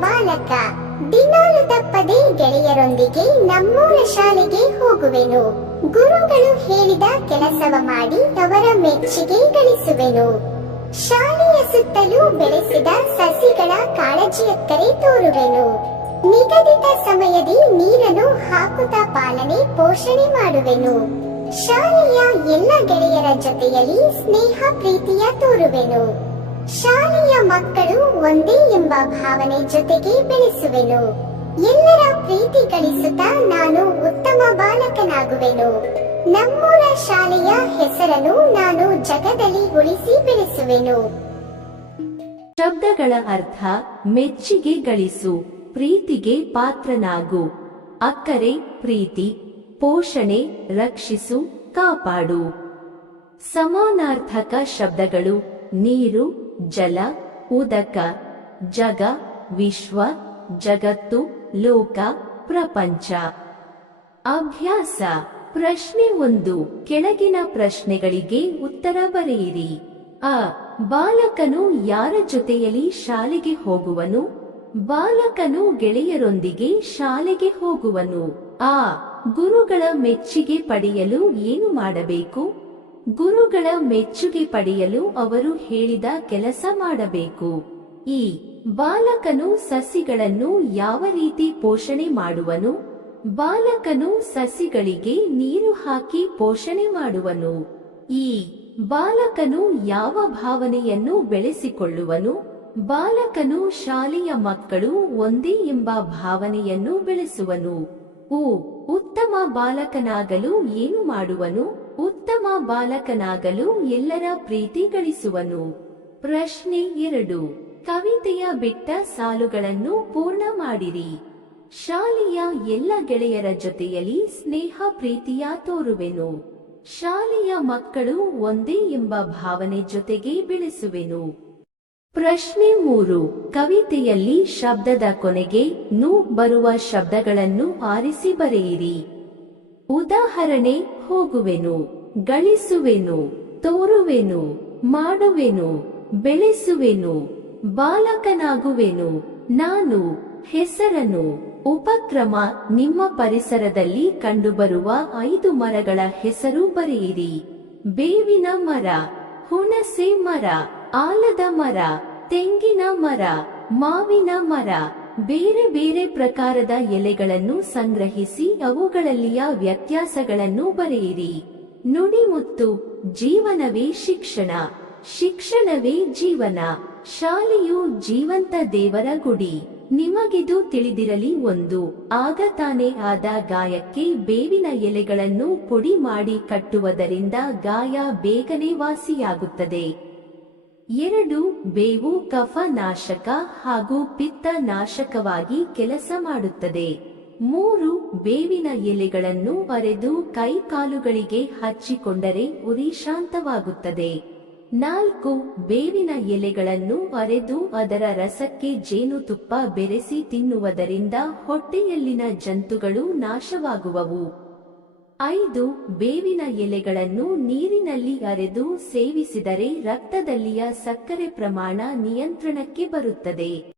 ಬಾಲಕ ದಿನಾಲು ತಪ್ಪದೆ ಗೆಳೆಯರೊಂದಿಗೆ ನಮ್ಮೂರ ಶಾಲೆಗೆ ಹೋಗುವೆನು. ಗುರುಗಳು ಹೇಳಿದ ಕೆಲಸವ ಮಾಡಿ ಅವರ ಮೆಚ್ಚುಗೆ ಗಳಿಸುವೆನು. ಶಾಲೆಯ ಸುತ್ತಲೂ ಬೆಳೆಸಿದ ಸಸಿಗಳ ಕಾಳಜಿಯಕ್ಕರೆ ತೋರುವೆನು. ನಿಗದಿತ ಸಮಯದಿ ನೀರನ್ನು ಹಾಕುತ್ತಾ ಪಾಲನೆ, ಪೋಷಣೆ ಮಾಡುವೆನು. ಶಾಲೆಯ ಎಲ್ಲ ಗೆಳೆಯರ ಜೊತೆಯಲ್ಲಿ ಸ್ನೇಹ, ಪ್ರೀತಿಯ ತೋರುವೆನು. ಶಾಲೆಯ ಮಕ್ಕಳು ಒಂದೇ ಎಂಬ ಭಾವನೆ ಜೊತೆಗೆ ಬೆಳೆಸುವೆನು. ಎಲ್ಲರ ಪ್ರೀತಿ ಗಳಿಸುತ್ತಾ ನಾನು ಉತ್ತಮ ಬಾಲಕನಾಗುವೆನು. ನಮ್ಮೂರ ಶಾಲೆಯ ಹೆಸರನ್ನು ನಾನು ಜಗದಲ್ಲಿ ಉಳಿಸಿ ಬೆಳೆಸುವೆನು. ಶಬ್ದಗಳ ಅರ್ಥ, ಮೆಚ್ಚಿಗೆ ಗಳಿಸು, ಪ್ರೀತಿಗೆ ಪಾತ್ರನಾಗು. ಅಕ್ಕರೆ, ಪ್ರೀತಿ, ಪೋಷಣೆ, ರಕ್ಷಿಸು, ಕಾಪಾಡು. ಸಮಾನಾರ್ಥಕ ಶಬ್ದಗಳು ನೀರು, ಜಲ ಉದಕ, ಜಗ, ವಿಶ್ವ, ಜಗತ್ತು, ಲೋಕ, ಪ್ರಪಂಚ. ಅಭ್ಯಾಸ. ಪ್ರಶ್ನೆ ಒಂದು. ಕೆಳಗಿನ ಪ್ರಶ್ನೆಗಳಿಗೆ ಉತ್ತರ ಬರೆಯಿರಿ. ಅ. ಬಾಲಕನು ಯಾರ ಜೊತೆಯಲ್ಲಿ ಶಾಲೆಗೆ ಹೋಗುವನು? ಬಾಲಕನು ಗೆಳೆಯರೊಂದಿಗೆ ಶಾಲೆಗೆ ಹೋಗುವನು? ಆ ಗುರುಗಳ ಮೆಚ್ಚುಗೆ ಪಡೆಯಲು ಏನು ಮಾಡಬೇಕು? ಗುರುಗಳ ಮೆಚ್ಚುಗೆ ಪಡೆಯಲು ಅವರು ಹೇಳಿದ ಕೆಲಸ ಮಾಡಬೇಕು. ಈ ಬಾಲಕನು ಸಸಿಗಳನ್ನು ಯಾವ ರೀತಿ ಪೋಷಣೆ ಮಾಡುವನು? ಬಾಲಕನು ಸಸಿಗಳಿಗೆ ನೀರು ಹಾಕಿ ಪೋಷಣೆ ಮಾಡುವನು. ಈ ಬಾಲಕನು ಯಾವ ಭಾವನೆಯನ್ನು ಬೆಳೆಸಿಕೊಳ್ಳುವನು? ಬಾಲಕನು ಶಾಲೆಯ ಮಕ್ಕಳು ಒಂದೇ ಎಂಬ ಭಾವನೆಯನ್ನು ಬೆಳೆಸುವನು. ಉ ಉತ್ತಮ ಬಾಲಕನಾಗಲು ಏನು ಮಾಡುವನು? ಉತ್ತಮ ಬಾಲಕನಾಗಲು ಎಲ್ಲರ ಪ್ರೀತಿ ಗಳಿಸುವನು. ಪ್ರಶ್ನೆ ಎರಡು. ಕವಿತೆಯ ಬಿಟ್ಟ ಸಾಲುಗಳನ್ನು ಪೂರ್ಣ ಮಾಡಿರಿ. ಶಾಲೆಯ ಎಲ್ಲ ಗೆಳೆಯರ ಜೊತೆಯಲ್ಲಿ ಸ್ನೇಹ ಪ್ರೀತಿಯ ತೋರುವೆನು. ಶಾಲೆಯ ಮಕ್ಕಳು ಒಂದೇ ಎಂಬ ಭಾವನೆ ಜೊತೆಗೆ ಬೆಳೆಸುವೆನು. ಪ್ರಶ್ನೆ ಮೂರು. ಕವಿತೆಯಲ್ಲಿ ಶಬ್ದದ ಕೊನೆಗೆ ನು ಬರುವ ಶಬ್ದಗಳನ್ನು ಆರಿಸಿ ಬರೆಯಿರಿ. ಉದಾಹರಣೆ ಹೋಗುವೆನು, ಗಳಿಸುವೆನು, ತೋರುವೆನು, ಮಾಡುವೆನು, ಬೆಳೆಸುವೆನು, ಬಾಲಕನಾಗುವೆನು. ನಾನು ಹೆಸರನು ಉಪಕ್ರಮ ನಿಮ್ಮ ಪರಿಸರದಲ್ಲಿ ಕಂಡುಬರುವ ಐದು ಮರಗಳ ಹೆಸರು ಬರೆಯಿರಿ. ಬೇವಿನ ಮರ, ಹುಣಸೆ ಮರ, ಆಲದ ಮರ, ತೆಂಗಿನ ಮರ, ಮಾವಿನ ಮರ ಬೇರೆ ಬೇರೆ ಪ್ರಕಾರದ ಎಲೆಗಳನ್ನು ಸಂಗ್ರಹಿಸಿ ಅವುಗಳಲ್ಲಿಯ ವ್ಯತ್ಯಾಸಗಳನ್ನು ಬರೆಯಿರಿ. ನುಡಿಮುತ್ತು ಜೀವನವೇ ಶಿಕ್ಷಣ. ಶಿಕ್ಷಣವೇ ಜೀವನ. ಶಾಲೆಯು ಜೀವಂತ ದೇವರ ಗುಡಿ. ನಿಮಗಿದು ತಿಳಿದಿರಲಿ ಒಂದು. ಆಗ ತಾನೇ ಆದ ಗಾಯಕ್ಕೆ ಬೇವಿನ ಎಲೆಗಳನ್ನು ಪುಡಿ ಮಾಡಿ ಕಟ್ಟುವುದರಿಂದ ಗಾಯ ಬೇಗನೆ ವಾಸಿಯಾಗುತ್ತದೆ. ಎರಡು ಬೇವು ಕಫ ನಾಶಕ ಹಾಗೂ ಪಿತ್ತ ನಾಶಕವಾಗಿ ಕೆಲಸ ಮಾಡುತ್ತದೆ. ಮೂರು ಬೇವಿನ ಎಲೆಗಳನ್ನು ಬರೆದು ಕೈಕಾಲುಗಳಿಗೆ ಹಚ್ಚಿಕೊಂಡರೆ ಉರಿ ಶಾಂತವಾಗುತ್ತದೆ. ನಾಲ್ಕು ಬೇವಿನ ಎಲೆಗಳನ್ನು ಬರೆದು ಅದರ ರಸಕ್ಕೆ ಜೇನುತುಪ್ಪ ಬೆರೆಸಿ ತಿನ್ನುವುದರಿಂದ ಹೊಟ್ಟೆಯಲ್ಲಿನ ಜಂತುಗಳು ನಾಶವಾಗುವವು. ಐದು ಬೇವಿನ ಎಲೆಗಳನ್ನು ನೀರಿನಲ್ಲಿ ಅರೆದು ಸೇವಿಸಿದರೆ ರಕ್ತದಲ್ಲಿಯ ಸಕ್ಕರೆ ಪ್ರಮಾಣ ನಿಯಂತ್ರಣಕ್ಕೆ ಬರುತ್ತದೆ.